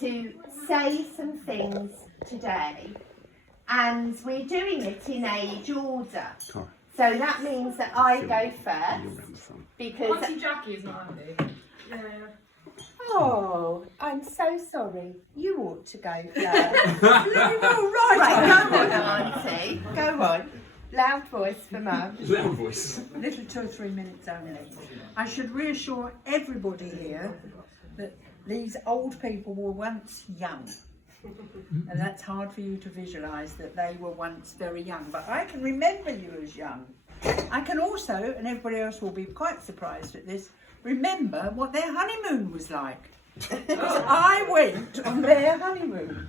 to say some things today, and we're doing it in age order. So that means that I go first because Auntie Jackie is not Andy. Yeah. oh, I'm so sorry. You ought to go first. Right, Go on, Auntie. Go on. Loud voice for Mum. Loud voice. little 2 or 3 minutes only. I should reassure everybody here that these old people were once young. And that's hard for you to visualise that they were once very young. But I can remember you as young. I can also, and everybody else will be quite surprised at this, remember what their honeymoon was like. I went on their honeymoon.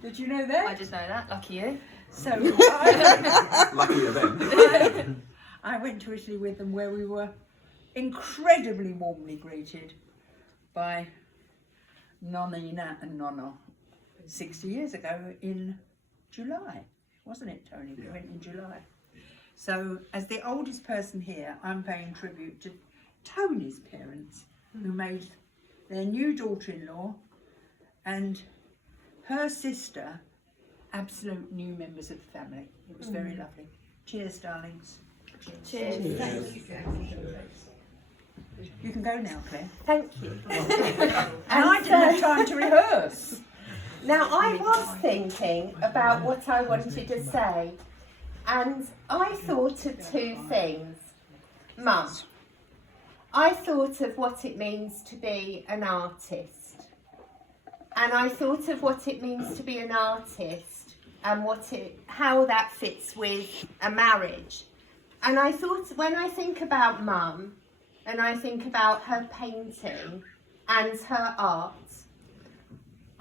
Did you know that? I did know that. Lucky you. So Luckier then. I went to Italy with them, where we were incredibly warmly greeted by Nonnina and Nonno 60 years ago in July, wasn't it, Tony? We went in July. So as the oldest person here, I'm paying tribute to Tony's parents, who made their new daughter-in-law and her sister absolute new members of the family. It was very lovely. Cheers, darlings. Cheers. Thank you. You can go now, Claire. Thank you. And I didn't have time to rehearse. Now, I was thinking about what I wanted to say, and I thought of two things. Mum, I thought of what it means to be an artist, and I thought of what it means to be an artist and how that fits with a marriage. And I thought, when I think about Mum, and I think about her painting and her art,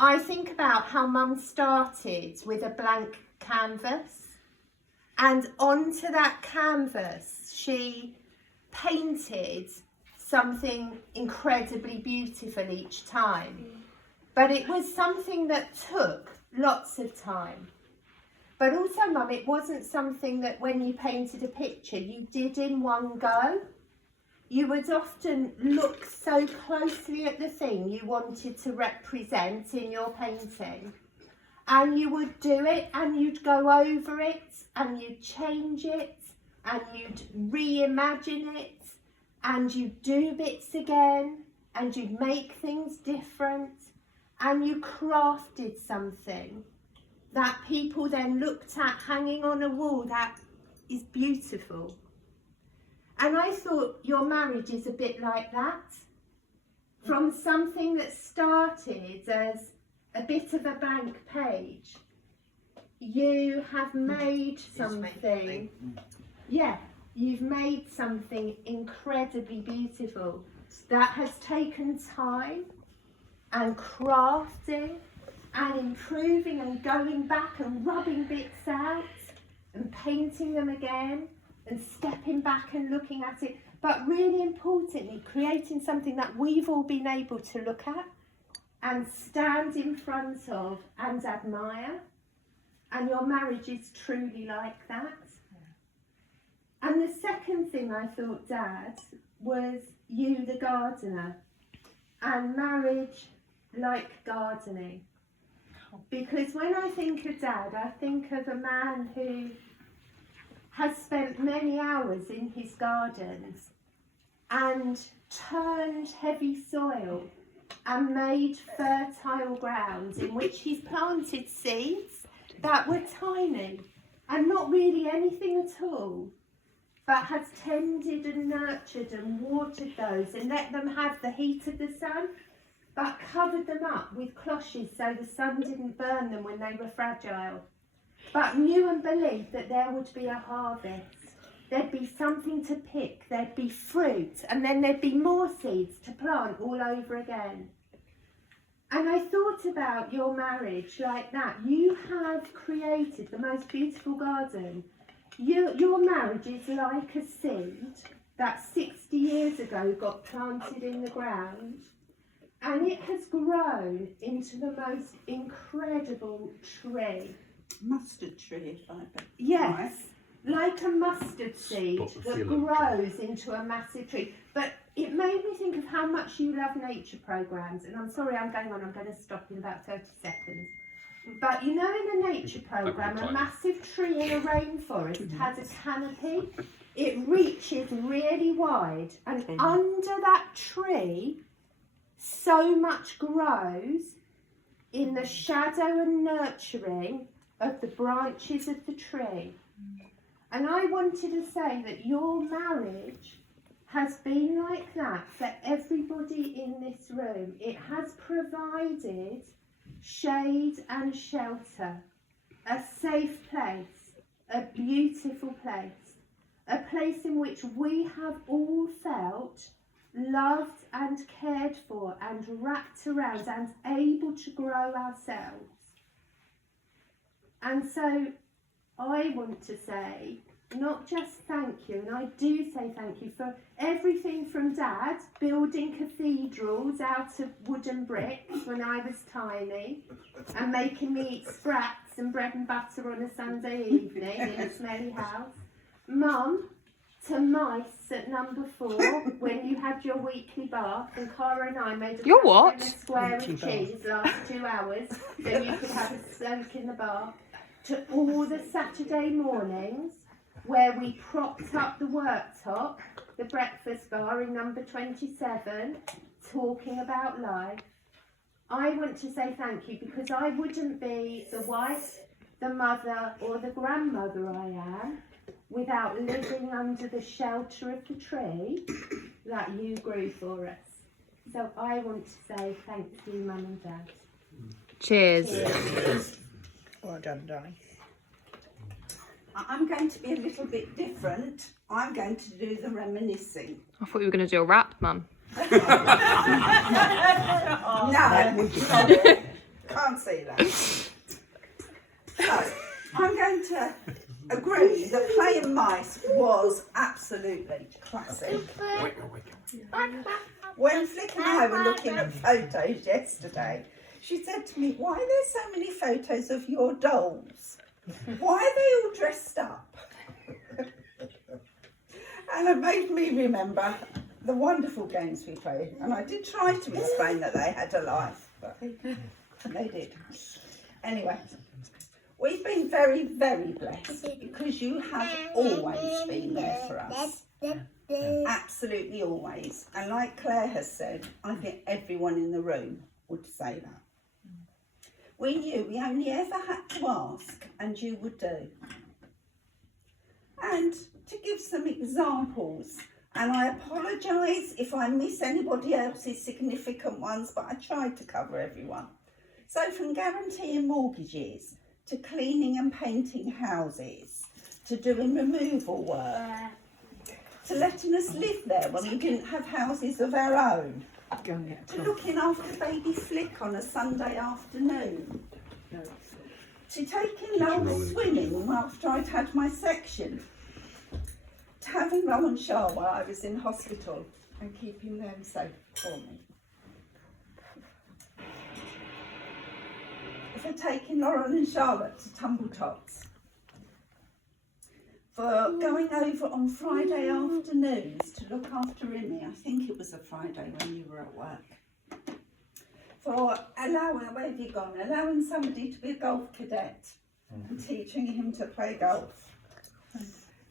I think about how Mum started with a blank canvas, and onto that canvas she painted something incredibly beautiful each time. But it was something that took lots of time. But also, Mum, it wasn't something that when you painted a picture you did in one go. You would often look so closely at the thing you wanted to represent in your painting, and you would do it, and you'd go over it, and you'd change it, and you'd reimagine it, and you'd do bits again, and you'd make things different, and you crafted something that people then looked at hanging on a wall that is beautiful. And I thought your marriage is a bit like that. From something that started as a bit of a blank page, you have made something, you've made something incredibly beautiful that has taken time and crafting and improving and going back and rubbing bits out and painting them again and stepping back and looking at it, but really importantly creating something that we've all been able to look at and stand in front of and admire. And your marriage is truly like that. And the second thing I thought, Dad, was you, the gardener, and marriage like gardening. Because when I think of Dad, I think of a man who has spent many hours in his gardens and turned heavy soil and made fertile ground in which he's planted seeds that were tiny and not really anything at all, but has tended and nurtured and watered those and let them have the heat of the sun, but covered them up with cloches so the sun didn't burn them when they were fragile. But knew and believed that there would be a harvest. There'd be something to pick, there'd be fruit, and then there'd be more seeds to plant all over again. And I thought about your marriage like that. You have created the most beautiful garden. Your marriage is like a seed that 60 years ago got planted in the ground, and it has grown into the most incredible tree. Mustard tree, if I bet. Yes, like a mustard seed that grows into a massive tree. But it made me think of how much you love nature programmes, and I'm sorry I'm going on, I'm going to stop in about 30 seconds. But you know, in a nature programme, a massive tree in a rainforest has a canopy. It reaches really wide, and under that tree, so much grows in the shadow and nurturing of the branches of the tree. And I wanted to say that your marriage has been like that for everybody in this room. It has provided shade and shelter, a safe place, a beautiful place, a place in which we have all felt loved and cared for and wrapped around and able to grow ourselves. And so I want to say, not just thank you, and I do say thank you for everything from Dad, building cathedrals out of wooden bricks when I was tiny, and making me eat sprats and bread and butter on a Sunday evening in a smelly house. Mum, to mice at number 4 when you had your weekly bath, and Cara and I made a square of cheese last 2 hours so you could have a soak in the bath, to all the Saturday mornings where we propped up the worktop, the breakfast bar in number 27, talking about life. I want to say thank you, because I wouldn't be the wife, the mother or the grandmother I am without living under the shelter of the tree that you grew for us. So I want to say thank you, Mum and Dad. Cheers. Cheers. Well done, darling. I'm going to be a little bit different. I'm going to do the reminiscing. I thought you were going to do a rap, Mum. No, can't see that. So, I'm going to agree that Playing Mice was absolutely classic. When flicking home and looking at photos yesterday, she said to me, "Why are there so many photos of your dolls? Why are they all dressed up?" And it made me remember the wonderful games we played. And I did try to explain that they had a life, but they did. Anyway, we've been very, very blessed because you have always been there for us. Absolutely always. And like Claire has said, I think everyone in the room would say that. We knew we only ever had to ask, and you would do. And to give some examples, and I apologise if I miss anybody else's significant ones, but I tried to cover everyone. So from guaranteeing mortgages, to cleaning and painting houses, to doing removal work, to letting us live there when we didn't have houses of our own, to looking after baby Flick on a Sunday afternoon, to taking Lowell swimming after I'd had my section, to having Lowell and Shah while I was in hospital and keeping them safe for me. For taking Lauren and Charlotte to Tumbletops, for going over on Friday afternoons to look after Rimmy. I think it was a Friday when you were at work. For allowing, where have you gone? Allowing somebody to be a golf cadet and teaching him to play golf.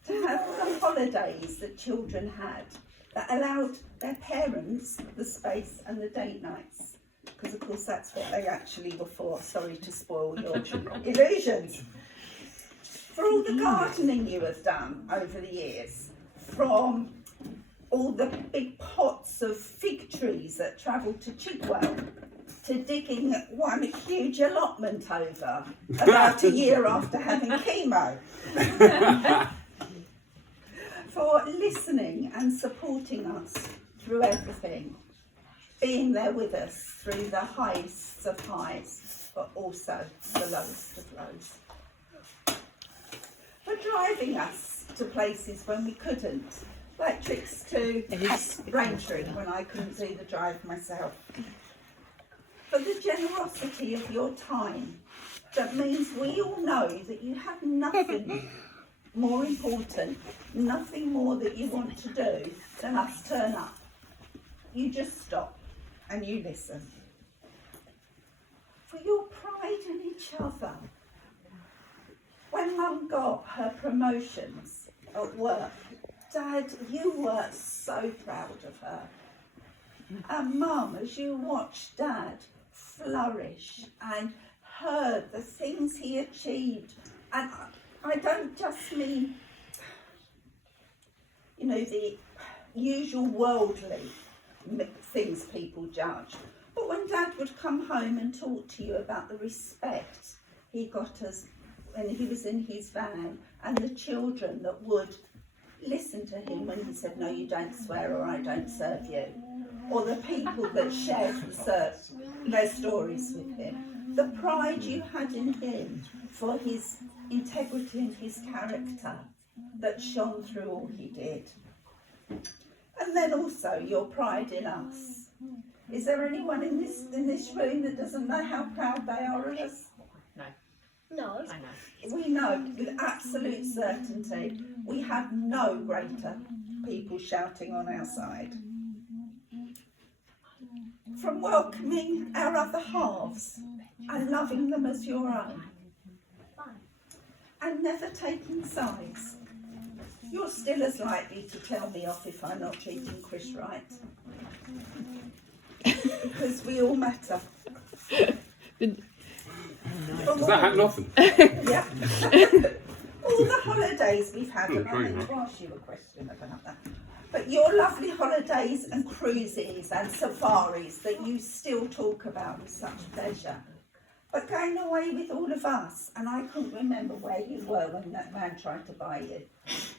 To have the holidays that children had that allowed their parents the space and the date nights. Because of course that's what they actually were for. Sorry to spoil your illusions. For all the gardening you have done over the years, from all the big pots of fig trees that travelled to Chigwell, to digging one huge allotment over about a year after having chemo. For listening and supporting us through everything, being there with us through the highest of highs, but also the lowest of lows. For driving us to places when we couldn't, like trips to Braintree when I couldn't do the drive myself. For the generosity of your time, that means we all know that you have nothing more important, nothing more that you want to do than us turn up you just stop and you listen. For your pride in each other. When Mum got her promotions at work, Dad, you were so proud of her. And Mum, as you watched Dad flourish and heard the things he achieved, and I don't just mean, you know, the usual worldly things people judge, but when Dad would come home and talk to you about the respect he got us when he was in his van, and the children that would listen to him when he said, no, you don't swear or I don't serve you, or the people that shared their stories with him, the pride you had in him for his integrity and his character that shone through all he did. And then also your pride in us. Is there anyone in this room that doesn't know how proud they are of us? No. We know with absolute certainty we have no greater people shouting on our side. From welcoming our other halves and loving them as your own. And never taking sides. You're still as likely to tell me off if I'm not treating Chris right. Because we all matter. Does that happen often? Yeah. All the holidays we've had, and I need to ask you a question about that. But your lovely holidays and cruises and safaris that you still talk about with such pleasure. But going away with all of us, and I couldn't remember where you were when that man tried to buy you.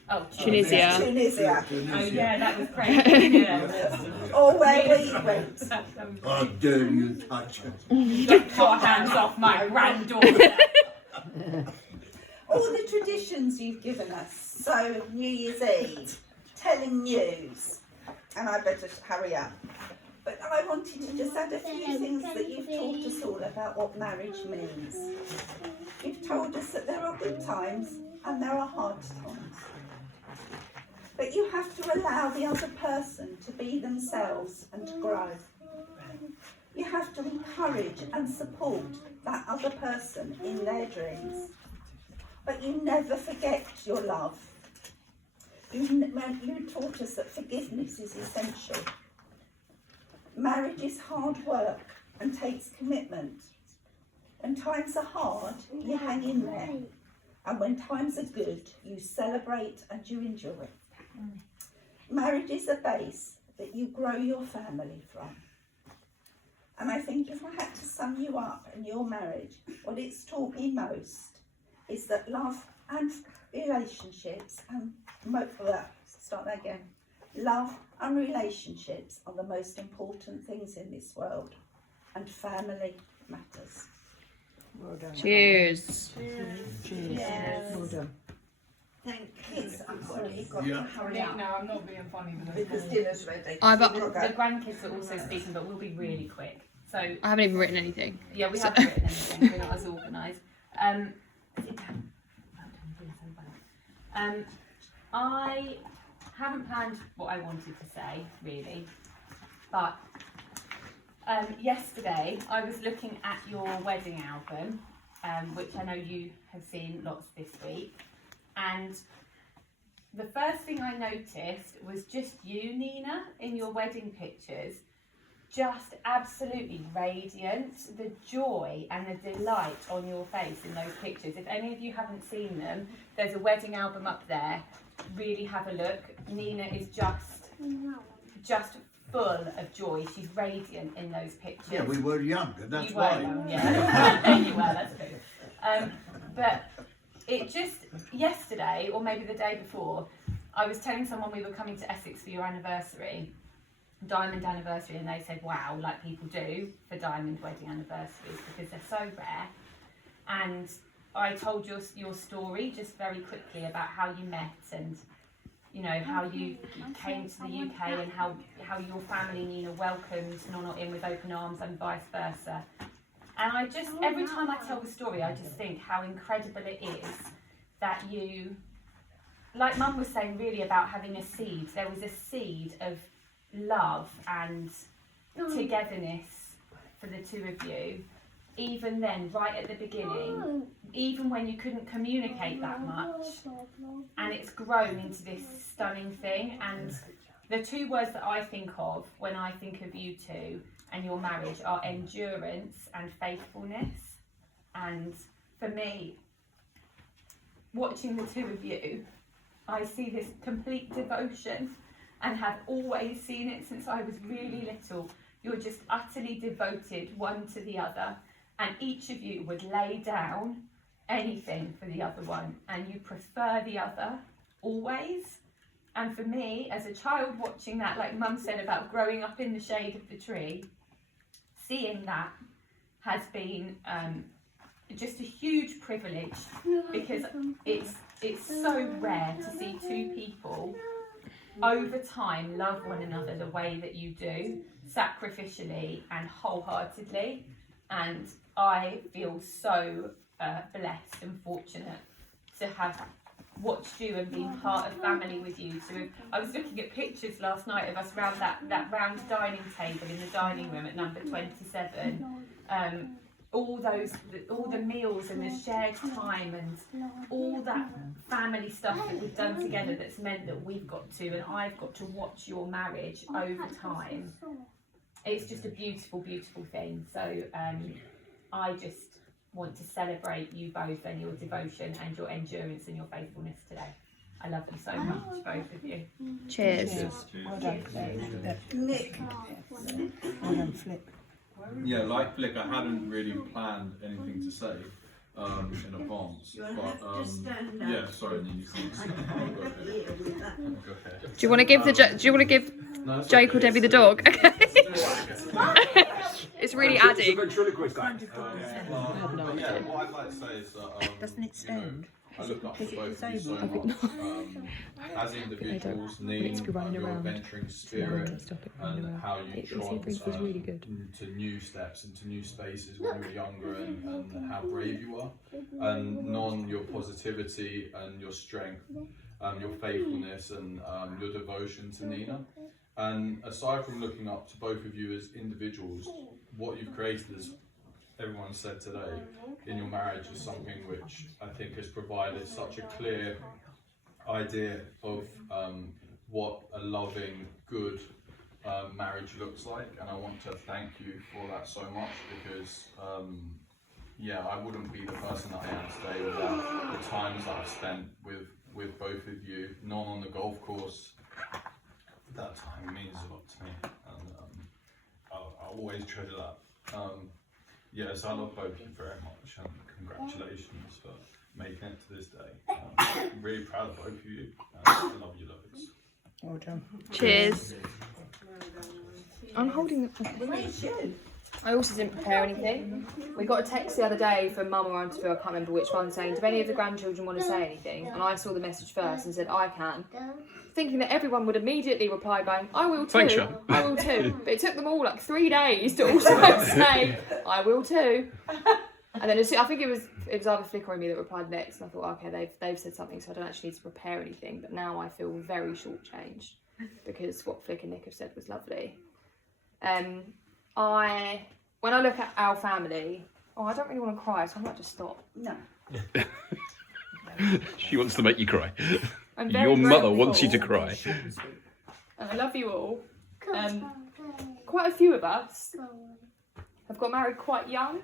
Oh, Tunisia. Tunisia. Oh yeah, that was crazy. Yeah. Or where we went. How dare you touch her? Get your hands off my granddaughter. All the traditions you've given us. So New Year's Eve, telling news, and I better hurry up. But I wanted to just add a few things that you've taught us all about what marriage means. You've told us that there are good times and there are hard times. But you have to allow the other person to be themselves and to grow. You have to encourage and support that other person in their dreams. But you never forget your love. You taught us that forgiveness is essential. Marriage is hard work and takes commitment. When times are hard, you hang in there. And when times are good, you celebrate and you enjoy. Marriage is a base that you grow your family from. And I think if I had to sum you up in your marriage, what it's taught me most is that love and relationships and love and relationships are the most important things in this world, and family matters. Well done. Cheers. Yes. Well done. Thank you. I've got Yeah. to hurry up No, I'm not being funny because dinner's ready. the grandkids are also speaking, but we'll be really quick. So I haven't even written anything. yeah, we haven't written anything. We're not as organised. Sit down. I haven't planned what I wanted to say really, but yesterday I was looking at your wedding album, which I know you have seen lots this week, and the first thing I noticed was just you, Nina, in your wedding pictures, just absolutely radiant, the joy and the delight on your face in those pictures. If any of you haven't seen them, there's a wedding album up there. Really have a look. Nina is just full of joy. She's radiant in those pictures. Yeah, we were younger, that's You why. were young, yeah. You were, that's good. But it just, yesterday, or maybe the day before, I was telling someone we were coming to Essex for your anniversary, diamond anniversary, and they said, wow, like people do for diamond wedding anniversaries, because they're so rare. And I told your story just very quickly about how you met and, you know, how you came to the UK and how your family, Nina, welcomed Nonno in with open arms and vice versa. And I just, every time I tell the story, I just think how incredible it is that you, like Mum was saying really about having a seed, there was a seed of love and togetherness for the two of you, even then, right at the beginning, even when you couldn't communicate that much, and it's grown into this stunning thing. And the two words that I think of when I think of you two and your marriage are endurance and faithfulness. And for me, watching the two of you, I see this complete devotion and have always seen it since I was really little. You're just utterly devoted one to the other, and each of you would lay down anything for the other one, and you prefer the other always. And for me, as a child watching that, like Mum said about growing up in the shade of the tree, seeing that has been just a huge privilege, because it's so rare to see two people over time love one another the way that you do, sacrificially and wholeheartedly. And I feel so blessed and fortunate to have watched you and been part of family with you. So I was looking at pictures last night of us around that round dining table in the dining room at number 27. All the meals and the shared time and all that family stuff that we've done together, that's meant that we've got to, and I've got to watch your marriage over time. It's just a beautiful, beautiful thing. So I just want to celebrate you both and your devotion and your endurance and your faithfulness today. I love them so much, both of you. Cheers. Well done, Nick. well done, Flip. Yeah, like Flick, I hadn't really planned anything to say in advance. But yeah, sorry, you can say. Go ahead. Do you want to give No, it's Jake or okay. Debbie the dog? Okay. It's really It's a adding. ventriloquist guy. But yeah, what I'd like to say is that Doesn't it stand? I look up to Is it both of you so disabled? much. As individuals, Neen, your adventuring spirit and how you trod to new steps, into new spaces when you were younger, and how brave you are. And Non, your positivity and your strength, your faithfulness and your devotion to Nina. And aside from looking up to both of you as individuals, what you've created, as everyone said today, in your marriage is something which I think has provided such a clear idea of what a loving, good marriage looks like. And I want to thank you for that so much, because yeah, I wouldn't be the person that I am today without the times that I've spent with both of you. Non on the golf course, that time means a lot to me, and I'll always treasure that. Yeah, so I love both of you very much, and congratulations for making it to this day. I'm really proud of both of you, and I love you loads. Well done. Cheers. I'm holding the. I also didn't prepare anything. We got a text the other day from Mum or Auntie Phil, I can't remember which one, saying, do any of the grandchildren want to say anything? And I saw the message first and said, I can. Thinking that everyone would immediately reply going, I will too. Thanks, Sean. I will too. But it took them all like 3 days to also say, I will too. And then I think it was either Flick or me that replied next, and I thought, okay, they've said something, so I don't actually need to prepare anything. But now I feel very shortchanged, because what Flick and Nick have said was lovely. When I look at our family, I don't really want to cry, so I might just stop. No. She wants to make you cry. I'm very Your mother grateful, wants you to cry. and I love you all. Quite a few of us have got married quite young,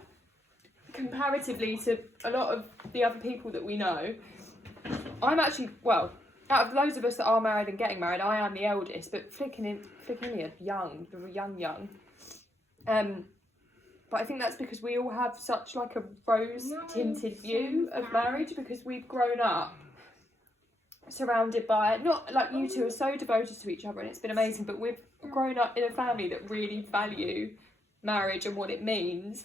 comparatively to a lot of the other people that we know. I'm actually, well, out of those of us that are married and getting married, I am the eldest, but Flick and Illy are young, young. But I think that's because we all have such like a rose-tinted view of marriage, because we've grown up surrounded by, not like you two are so devoted to each other and it's been amazing, but we've grown up in a family that really value marriage and what it means.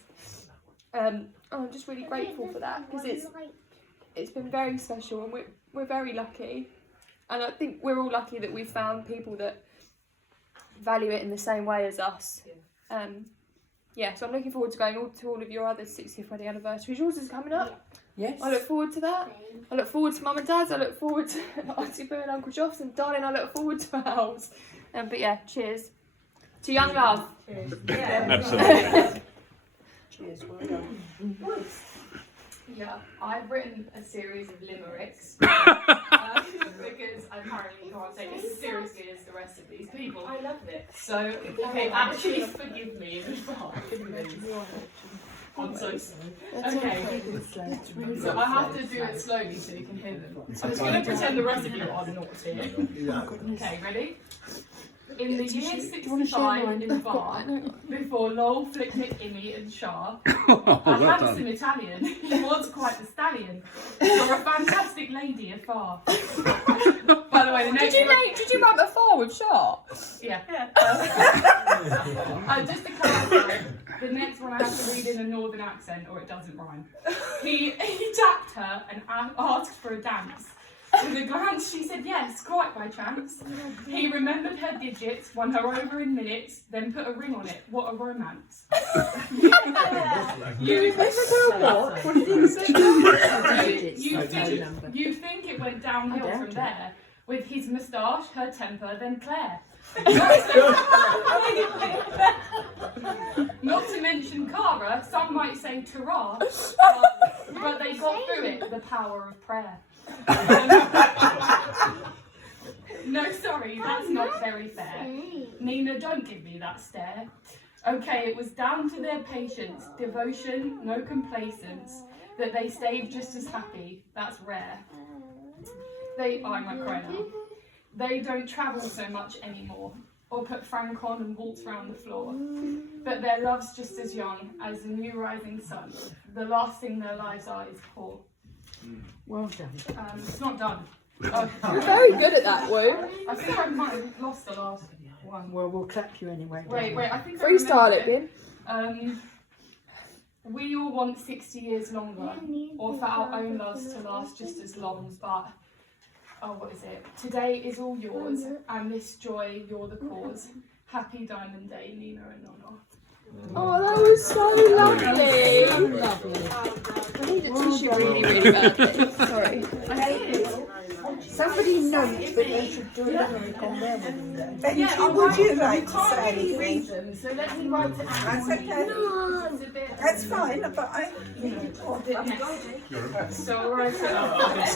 I'm just really grateful for that, because it's been very special, and we're very lucky. And I think we're all lucky that we've found people that value it in the same way as us. So I'm looking forward to going to all of your other 60th wedding anniversaries. Yours is coming up. Yes. I look forward to that. I look forward to Mum and Dad's. I look forward to Auntie Boo and Uncle Joff's, and darling, I look forward to ours. But yeah, cheers to young love. Absolutely. Cheers, well done. Yeah, I've written a series of limericks because I apparently can't take it as seriously as the rest of these people. I love it. So, okay, actually forgive me in advance. I'm so sorry. Okay, so I have to do it slowly so you can hear them. I'm just going to pretend the rest of you are naughty. Yeah. Okay, ready? In the year 65 in Bar, before Lowell, Flicknick, Immy and Shah, a handsome Italian, he was quite the stallion, for a fantastic lady afar. By the way, the next Did you rap afar with Shah? yeah. Just to clarify, the next one I have to read in a northern accent or it doesn't rhyme. He tapped her and asked for a dance. With a glance, she said yes, quite by chance. He remembered her digits, won her over in minutes, then put a ring on it. What a romance. You think it went downhill from there. With his moustache, her temper, then Claire. Not to mention Cara, some might say Tara, but they got through it, the power of prayer. No, sorry, that's not very fair. Nina, don't give me that stare. Okay, it was down to their patience, devotion, no complacence, that they stayed just as happy. That's rare. I might cry now. They don't travel so much anymore, or put Frank on and waltz round the floor. But their love's just as young as the new rising sun. The last thing their lives are is poor. Well done. It's not done. You're very good at that, Woo. I think I might have lost the last one. Well, we'll clap you anyway. Wait, I think I Freestyle remember it, Bin. We all want 60 years longer, or for our own loves to last just as long, but what is it? Today is all yours, and this joy you're the cause. Happy Diamond Day, Nina and Nonno. Oh, that was so lovely. I need a tissue really, really badly. Sorry. Somebody notes that they should do it on their wedding day. Would you like to say Can't really anything? read them, so let me write it out. That's okay. It's a bit. That's fine, but I. So I'll write it out.